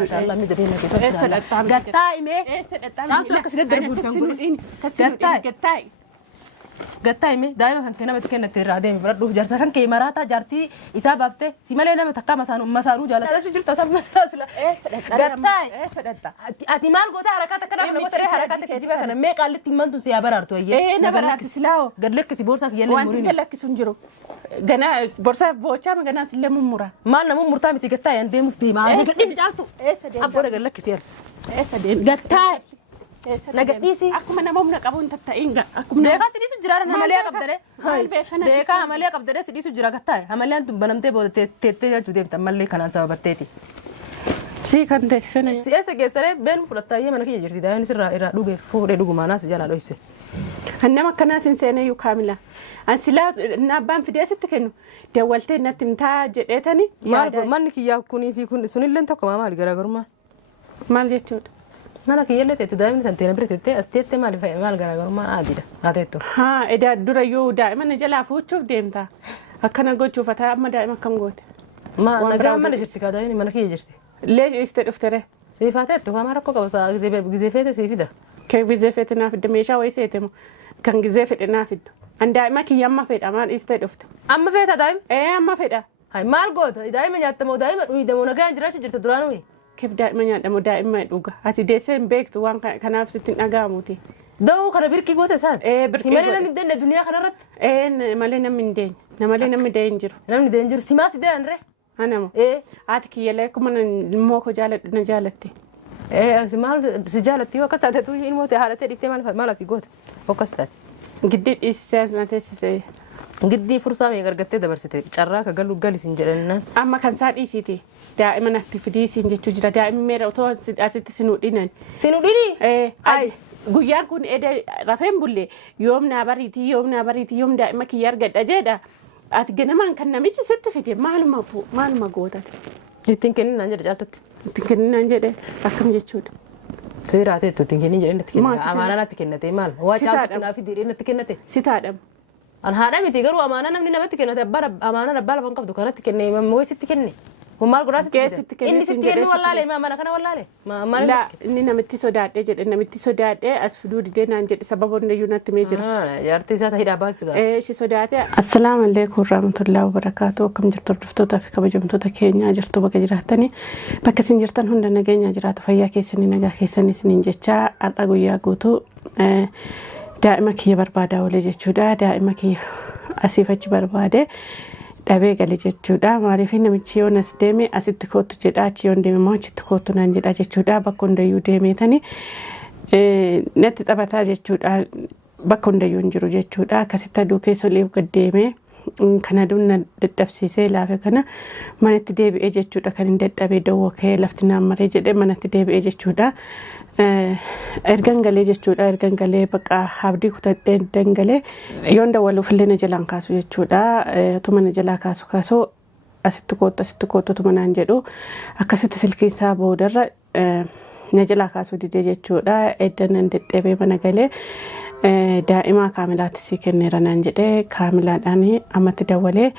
الله مزبين قطاي مي تعالوا كسر الدرب وتنقول قطاي مي دائما كنا بتكلم ترادين بردو جرسا كان كيماراتا جارتي إسابته سيمالنا متكا مسانو جالا هذا شو جرت أسمع مسلا قطاي أتيمال قطع حركاتك كنا بنقول ترى حركاتك جيبها كنا مي قال لي تيمان تنسي عبارة أرتوية نقول كسلاو قال لك كسبورسا في يلي مورين قال لك سنجرو جنا بورسا بوشا ما جنا سلم مرة ما أنا مو مرتاح متى قطاي عندي مفتي ما أنا قلت إيش جالتو أبغى أقول لك كسير قطاي نقديسي أكو من أمم نقابون تتأينجا أكو من بيكا سديسو جرارة هماليا قبضة بيكا هماليا قبضة سديسو جرا قطاي هماليا أنتم بنمتى بود تيتة جوديم تملي كنان سوا بتيتي شيء كان تسنى سياسة كسرة بين فلتاية منك يجري ده نسر را دوغ فور دوغ ما ناس جالا لويسه هنما كنا سنسينا يو كاملة أنسلا نابان في دياسة تكنو دولتين نتمتع جدتني ما منك يا كوني في كون سنين لين تكو ما مالي غير ما مال جتود ما لك يلا تيتو دائما تنتين بريتة استيت مالي في مال غير ما عادي ده هاتيتو ها إذا دورا يو دائما نجلا فوت شوف ديمتا أكنا قد شوف تها ما دائما كم قد ما نقرأ ما نجرتي كذا يعني منك يجرتي ليش يستدفتره سيفاتت تو ما ركوا كوسا جزيفة سيفيدا كيف جزيفة نافد ميشا ويسيتمو كان جزيفة نافد أن دائما كي يما فيد أمان يستدفت أما فيها دائما إيه أما فيدا هاي مال قط دائما ياتمو دائما ويدمو نجان جراش جرت درانوي كيف دائما ياتمو دائما يدوغا هاتي ديسين بيكت وان كناف ستين أجاموتي دو كنا بيركي قوة ساد إيه بركي سيمالنا ندين الدنيا خنرت إيه مالنا من دين نمالنا من دين جرو نمن دين جرو سيماس دين ري أنا مو إيه عاتك يلاك من الموكو جالت نجالتي إيه سيمال سجالتي وكستات توجي الموت حالتي دي تمال مالا سيقول وكستات جديد إساس ما تسسي قدي فرصة مي غرقتي دبرستي شراكا قالوا قالي سنجرنا أما كان ساد إيسيتي دائما أكتيفيتي سنجي تجرا دائما ميرا وتو أسيت سنودينن سنوديني إيه أي guyaan kun eda rafeen bulle yoom naa bariitii yoom daa'ima kiyya argadha jedha ati ganamaan kan namichi sitti fide maaluma gootan ittiin kenninaan jedhe caaltatti ittiin kenninaan jedhe akkam jechuudha seeraatee ittiin kennin jedhe natti kennate amaanaa natti kennate maal waa caaltatti naa fidee natti kennate sitaadham an haadha miti garuu amaanaa namni namatti kennate amaanaa abbaa lafan qabdu kanatti kenne mammoo sitti kenne ومال قراص إني ستين والله لي ما أنا كنا والله لي ما لا إني نمتي سودات جد نمتي سودات أسفدود دينا جد سبب إنه يونت ميجر جارتي سات هيدا بعد سجى إيش سودات السلام عليكم ورحمة الله وبركاته كم جرت رفتوا في كم جمتوا كينيا جرتوا بكجراتني بكسين جرتن هون نجينا جرات فيا كيسني نجا كيسني سنين جتشا أرجويا قوتو دائما كي بربادا ولا جتشودا دائما كي أسيفة بربادا dhaabee galee jechuudha maaliif namichi yoo nas deeme asitti kootu jedha achi yoo deeme moo achitti kootu naan jedha jechuudha bakka hundayyuu deemeetani natti taphataa jechuudha bakka hundayyuu hin jiru jechuudha akkasitti aduu keessa oliif gad deemee kana dunna dadhabsiisee laafe kana manatti deebi'ee jechuudha kan hin dadhabee dawoo ka'ee lafti naan maree jedhee manatti deebi'ee jechuudha ergan galee jechuudha ergan galee bakka habdii kutadhee dangalee yoon dawwaluuf illee na jalaan kaasu jechuudha tuma na jalaa kaasu asitti kootu tuma naan jedhu akkasitti silkiinsaa boodarra na jalaa kaasuu didee jechuudha eddanan deddeebee mana galee daa'imaa kaamilaatti sii kenneera naan jedhee kaamilaadhaan ammatti dawwalee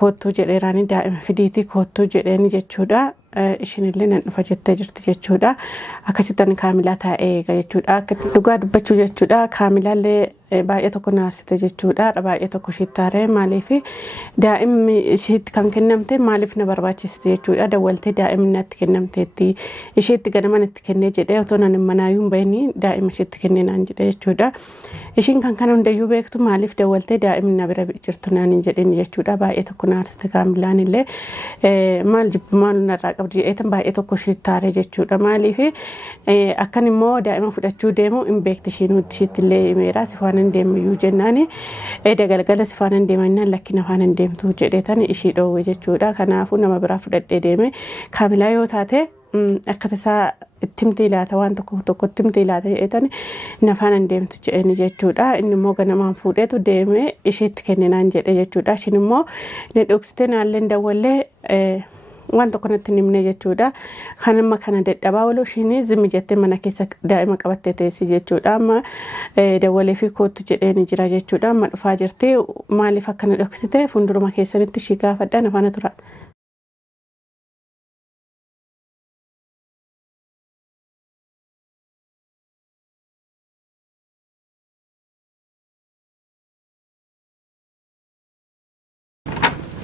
kootuu jedheeraanii daa'ima fidiitii kootuu jedheeni jechuudha ishinillee nan dhufa jettee jirti jechuudha akkasitti kaamilaa taa'ee eega jechuudha akkatti dhugaa dubbachuu jechuudha kaamilaallee baay'ee tokko naarsite jechuudha baay'ee tokko shiittaaree maaliif daa'imni isheetti kan kennamte maaliif na barbaachiste jechuudha dawwaltee daa'imni natti kennamteetti isheetti ganaman itti kennee jedhee otoo nan manaayyuu hin bahini daa'ima isheetti kennee naan jedhe jechuudha ishiin kan kana hundayyuu beektu maaliif dawwaltee daa'imni na bira jirtu naan jedheni jechuudha baay'ee tokko naarsite kaamilaan illee maal jibbu maal narraa qabdi jedheetan baay'ee tokko shiittaaree jechuudha maaliif akkan immoo daa'ima fudhachuu deemu hin beekti ishiitti illee himeera sifaan hin deemiyyuu jennaani galgala sifaan hin deemannaan lakkina afaan hin deemtu jedheetan ishii dhoowwe jechuudha kanaafuu nama biraa fudhadhee deeme kaamilaa yoo taate akka tasaa ittimti ilaata waan tokko ittimti ilaata jedheetan nafaan hin deemtu jedheni jechuudha inni immoo ganamaan fuudheetu deeme isheetti kenninaan jedhe jechuudha ishiin immoo ni dhoksite naallee dawwallee waan tokko natti himne jechuudha kanamma kana dadhabaa waloo isheen zimmi jettee mana keessa daa'ima qabattee teessi jechuudha amma dawwalee fi kootu jedheeni jira jechuudha amma dhufaa jirti maaliif akkana dhoksite fuulduruma keessanitti ishii gaafadhaan afaan tura.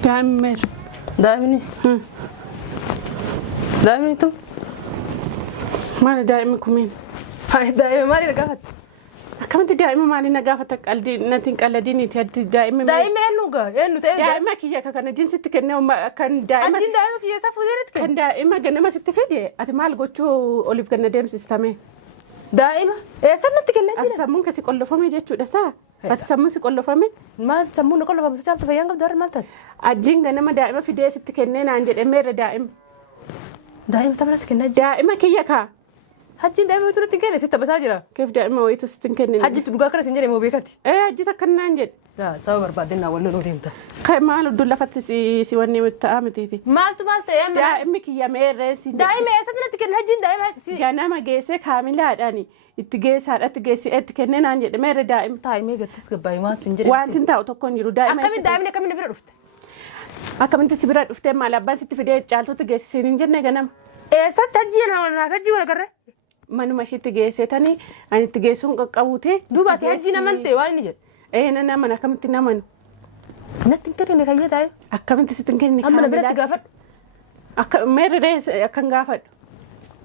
دائما مير دائمني دائمني تو ما دائما كمين هاي دائما مالي نقافت كم دائما ما لنا قافتك قلدي نتين قلديني تدي دائما دائما إنه قا إنه تين دائما كي كان جنس تكنه وما كان دائما أنتين دائما كي يسافو زيرتك كان دائما جنة ما تتفيدي أتمال قطعو أوليف كنا دائما سيستمه دائما إيه سنة تكلم أتسمون كسي كله فمي جت شو دسا أتسمون سي كله فمي ما تسمونه كله بس جالت فيان قبل دار مالتن أجين جنة ما دائما في ديس تكنه عند الأمير دائما دائما تمرت كنا دائما كي يكا حجين دائما تقول تكنه ستة بساجرة كيف دائما ويتو ستنكنه حجي تبغى كرا سنجري مو بيكتي إيه جيت كنا نجد لا سوا بعدين ولا نوريمتا كي مالو دولا فتسي سواني متأمتي مالتو يا ما دائما كي يا مير دائما يا سنة تكنه حجين دائما جانا ما جيسة كاملة داني اتجيس هذا اتجيس اتكنن عن جد مير دائم تاي ميجا تسكب باي ما سنجري وانت انت تكون يرو دائما كم نبرة رفت أكمل تسبرات رفت ما لبان ستفيد جالتو تجيس سنين جنة جنام إيه ست حجي أنا حجي ولا كره ما نمشي تجيس تاني أنا تجيسون كقوته دوبا تحجي نمنتي وين نجد إيه أنا ما أكمل تنامن نتين كده نكاية تاي أكمل تستنكني أما نبرة تجافت مير ريس أكن جافت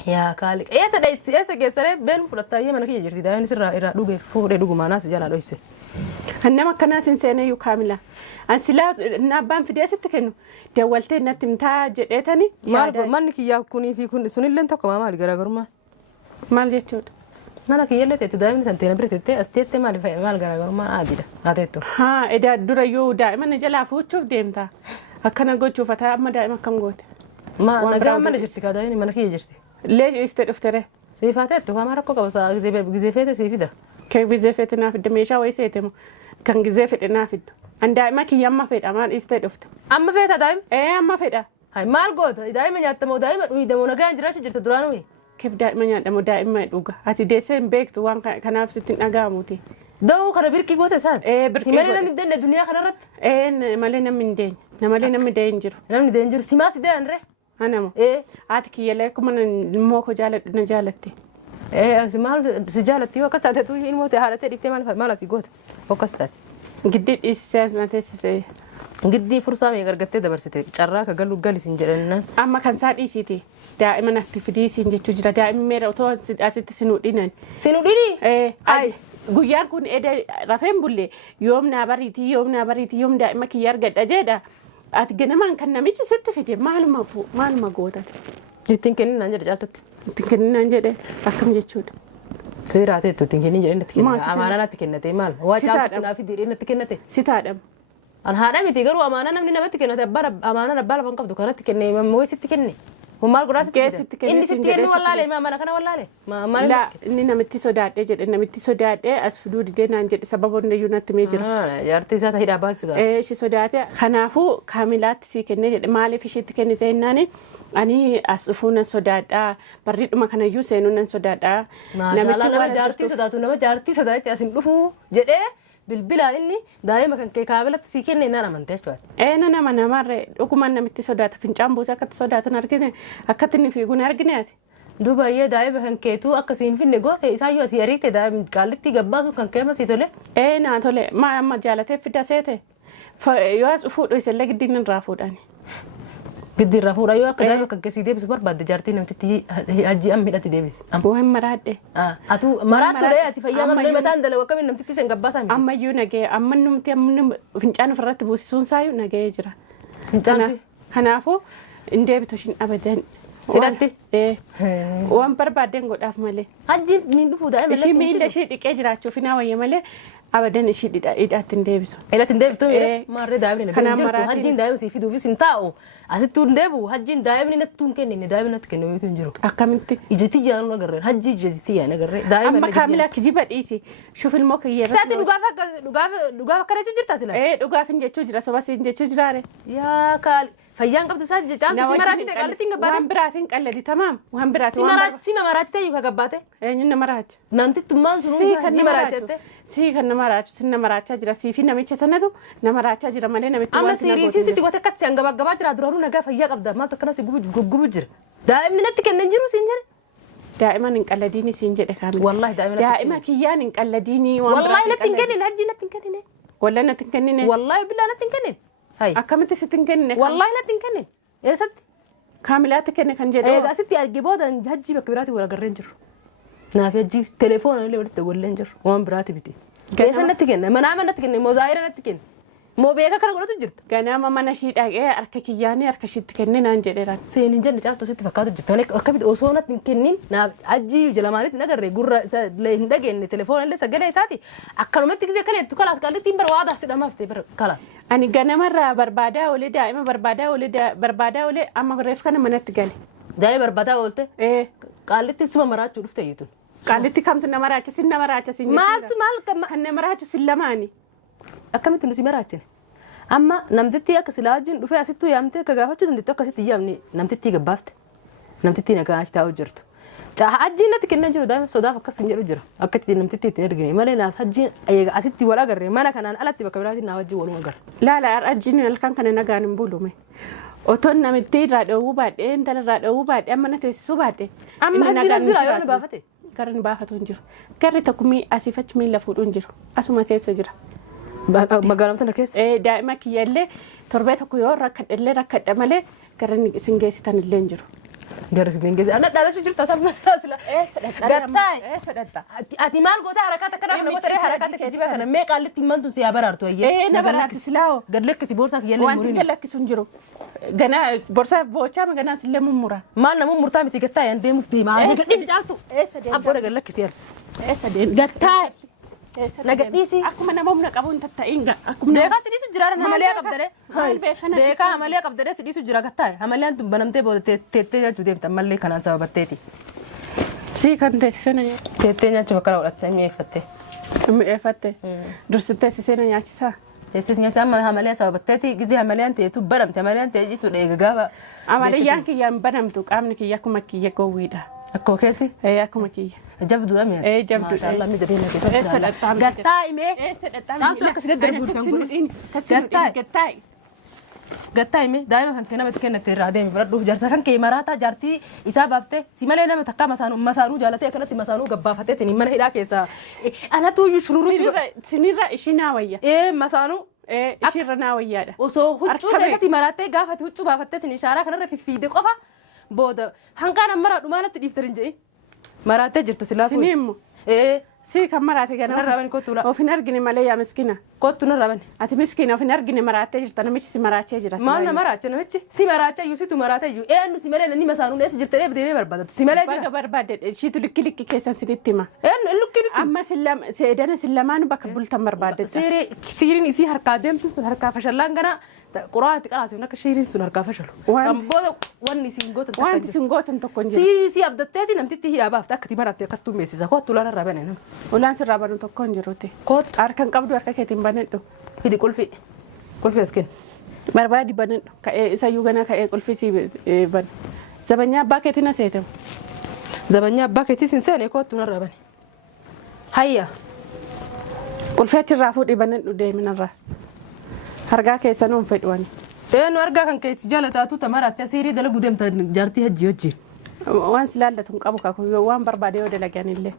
يا كالك إيه سد إيه سجسره بين فلتاية من كي يجري ده نسر إيرا دوغ فور دوغ ما ناس جالا لويسه هنما كنا سنسينا يو كاملة أنسلا نبان في دياسة تكنو دولتين نتمتا جدتني ما نكيا كوني في كون سنين لين تكو ما مالي غراغر ما ليتود ما نكيا اللي تتو دائما سنتين بريتة استيت مالي في مال غراغر ما عادي هذا تو ها إذا دورا يو دائما نجلا فوتشوف ديمتا أكنا قد شوفتا أما دائما كم قد ما نجا ما نجرتي كذا يعني ما نكيا جرتي ليش يستدفتره سيفاتي تو ما ركو كبسا جزيفة سيفيدا كيف جزيفة نافد ميشا ويسيتمو كان جزيفة نافد أن دائما كي يما فيد أمان يستدفت أما فيها دائما إيه أما فيدا هاي مال قط دائما ياتمو دائما ويدمو نجا جراش جرت درانوي كيف دائما ياتمو دائما يدوغا هاتي ديسين بيكت وان كناف ستين أجاموتي دو كنا بيركي قوت ساد إيه بركي سيمالنا ندين الدنيا خنرت إيه مالنا من دين نمالنا من دين جرو نمن دين سيما سيدان ره أنا مو إيه عاتك يلاكم أنا الموكو جالت نجالتي إيه سيمال سجالتي وكستات توجي الموت حالتي ديكتي مال سيقوت وكستات جديد إساس ما تسسي قدي فرصة مي غرقتي دبرستي شراكا قالوا سنجرنا أما كان ساد إيسيتي دائما أكتيفيتي سنجي تجرا دائما ميرا وتو أسيت سنودينن سنوديني إيه أي guyaan kun eda rafeen bulle yoom naa bariiti yoom daa'ima kiyya argadha jedha ati ganamaan kan namichi sitti fide maaluma gootate ittiin kenninaan jedhe caaltatti ittiin kenninaan jedhe akkam jechuudha seeraatee ittiin kennin jedhe natti kennate amaanaa natti kennate maal waa caaltatti naaf idee natti kennate sitaadham an haadha miti garuu amaanaa namni namatti kennate amaanaa abbaa lafan qabdu kanatti kenne mammoo sitti kenne ومال قراص إني ستين والله ما أنا كنا والله ما لا إني نمتي سودات جد نمتي سودات أسفدود دينا جد سببون يونات ميجر جارتي ذات هيدا باكس إيه شو سودات خنافو كاملات سيكني جد مالي في شيء تكني زيناني أني أسفونا سودات بريد ما كنا يوسينونا سودات ما شاء الله لما جارتي سوداتو لما جارتي سودات ياسين لفو جد بالبلا إني دائما كان كاملة سيكني أنا منتج بعد أنا ما نمر وكمان نمتي سودات فينجام بوسا كت سودات نركني أكتني في جون أرجنيات دوبا هي دائما كان كيتو أكسين في النجوة إسايو أسيريت دائما قالت تجبّاسو كان كم سيتولي أنا تولي ما جالته في دسته فيواس أفود ويسلك الدين رافوداني قدي رافود أيوة كدائما كان كسيدي بس بار بعد جارتي نمتي هجي أم هدا تدي بس وهم مراد أتو مراد ترى أتفيا من المتان دلوا كم نمتي تسنجبّاسا أما يونجي أما نمتي أما فينجان فرت بوسون سايو نجي جرا أنا هنافو إندي بتوشين أبداً هدانتي إيه وان بربادين قد أفمله هجي من دفو دائما شيء مين شيء كأجرا شوفنا ويا أبداً شيء إذا تندبسو إذا تندبتو ما رد دائما نبي هجين دائما سيفيدو في سنتاو أسيت تندبو هجين دائما نتون كنني دائما نتكلم ويتنجرو أكملت إجتي جانو نقرر هجي إجتي أنا قرر دائما أما كاملة كجيبت إيسي شوف الموكية ساتي لقافة كره جرت أصلا إيه لقافة نجتو جرا سباسي نجتو جراره يا كال فيان قبض ساج جام سمراجي تقال تينغ بار وهم براتين قال تمام وهم براتين سيما مراج تيجي كقباته إيه نينا مراج نانتي تمان سنو دي مراجته سي كان مراج سن مراج جرا سي في نميتش سندو نمراج جرا مالي نميت أما سيري سي تقول تكت سيان قبا جرا درانو نجا فيا قبض ما تكنا سي جوب جر دائما نتك ننجرو سينجر دائما نقلديني سينجر كامل والله دائما كيان نقلديني والله لا تنكنن هجي لا تنكنن ولا نتنكنن والله بالله لا تنكنن هاي akkamitti sitti hin kennine والله لا تنكنن يا ست kaamilaatti kenne kan jedhu ايه قاستي ارجبودا هجي بكبراتي ولا قرين جرو نافي هجي تليفون اللي ولت ولا جر وان براتي بتي كيس نتكن ما نعمل نتكن مزاير نتكن مو بيكا كان قلت جرت ganama mana shii dhaqee harka kiyyaanii harka shiitti kenne naan jedheeraan سين جن جالتو ست فكاتو جرت هناك كبد اوسونا تنكنين نا هجي جلمانيت نغري غور لندغن تليفون اللي سجل ساتي اكلمت كذا كان خلاص قال تيمبر واضح سدا ما في خلاص ani ganamarraa barbaadaa olee daa'ima barbaadaa olee amma reef kana manatti gale داي بربدا قلت قالت سما مرات شفت يتون qaalitti kamtu nama raacha sin مالت مال kan nama raachu sin lamaani akkamitti nusi maraachine amma namtitti akka silaajin dhufee asittu yaamtee ka gaafachuu dandeettu akkasitti yaamni namtitti gabbaafte namtitti nagaa achi taa'u jirtu hajjiin natti kennaa jiru daa'ima sodaaf akkas hin jedhu jira akkatti namtitti itti ergine malee naaf hajjiin eega asitti wal agarre mana kanaan alatti bakka biraatiin naaf hajjiin waluma agarre. laala arjini halkan kana nagaan hin bulume otoon namitti irraa dhowwuu baadhee intala irraa dhowwuu baadhee amma na teessisuu baadhee amma hajjiin jira yoo na baafate garan baafatu hin jiru garri tokko asiifachi miila fuudhu hin jiru asuma keessa jira. magaalaa tana keessa daa'ima kiyyallee torbee tokko yoo rakkadhe malee gara isin geessitan illee hin jiru. gara isin geessitan ana dhaabachuu jirta sabba sila gattaay ati maal goota harakaata kana kana goota harakaata kijiba kana mee qaallitti imaltu si abaraartu ayyee na baraartisilaawo gad lakkisi boorsaa kiyyallee murini waan lakkisu hin jiru gana borsaa boochaa ganaa sillee mummura maal namu murtaa miti gattaay an deemuuf deemaa gadhiisi caaltu abboodha gad lakkisi yal gattaay nagadhiisi akkuma nama humna qabu hin tatta'iin akkuma beekaa sidhiisu jira hamalee qabdare beekaa hamalee qabdare sidhiisu jira gattaay hamaleen tun banamtee booda teettee nyaachuu deemta mallee kanaan sababatteeti sii kan teessisena teettee nyaachuu bakka godhattee mi'eeffatte dursittee sisena nyaachisaa teessis nyaachisa amma hamalee sababatteeti gizii hamaleen teetu banamte hamaleen tee jitu dheega gaafa amaleyyaan kiyyaan banamtu qaamni kiyya akkuma kiyya gowwiidha akkuma keetti akkuma kiyya jabdu lamya jabdu Allah mi jabina ke gattaay me caaltu akka sidee darbuun sanguun gattaay me daa'ima kan kenna mati kennate irraa deemi fudhadhuuf jaarsa kan kee maraataa jaartii isaa baaftee si malee nama takka masaanuu jaalatee akkanatti masaanuu gabbaafateetiin mana hidhaa keessaa anatu shururuu sinirra ishinaa wayya masaanuu ishirra naa wayyaadha osoo huccuu keessatti maraatee gaafate huccuu baafatteetiin ishaaraa kanarra fiffiide qofa booda hanqaan ammaraa dhumaanatti dhiiftarin jedhi maraatee jirtu silaa fuudhi siniimmo sii kan maraate narraa ganaa bani kottu laa ofin argine malee yaa miskina kottu narraa bani ati miskina ofin argine maraatee jirta namichi si maraachee jira maal na maraacha namichi si maraacha iyyuu situ maraata iyyuu eenyu si malee namni masaanuun eessa jirta dheef deemee barbaadatu si malee baga jira barbaadde shiitu likki keessan sinitti hima eenyu lukki nutti amma seedana sin bakka bultan barbaadde siiriin isii harkaa deemtu sun harkaa fashallaan gana quraana itti qaraasiif akka siiriin sun harkaa fashalu kan booda wanni isiin gootan takka wanti sin gootan tokko hin jiru siirii isii abdatteeti namtitti hidhaa baafte akka itti maratte akkattuu meessisa kottu laala irraa bane nama ulaan sirraa banu tokko hin jiruti kottu harkan qabdu harka keetiin banadhu fidi qulfi as kenna barbaadi banadhu ka'ee isayyuu ganaa ka'ee qulfi si ban zabanyaa abbaa keetiin aseetamu zabanyaa abbaa keetii sin seene kottu narraa bane hayya qulfi achirraa fuudhii banadhu deeminarraa hargaa keessan uun fedhuwani eenyu argaa kan keessi jaalataatu tamaraatti asiirii dalagu deemta jaartii hajji wajjin waan si laallatu hin qabu kakuyyoo waan barbaade yoo dalagan illee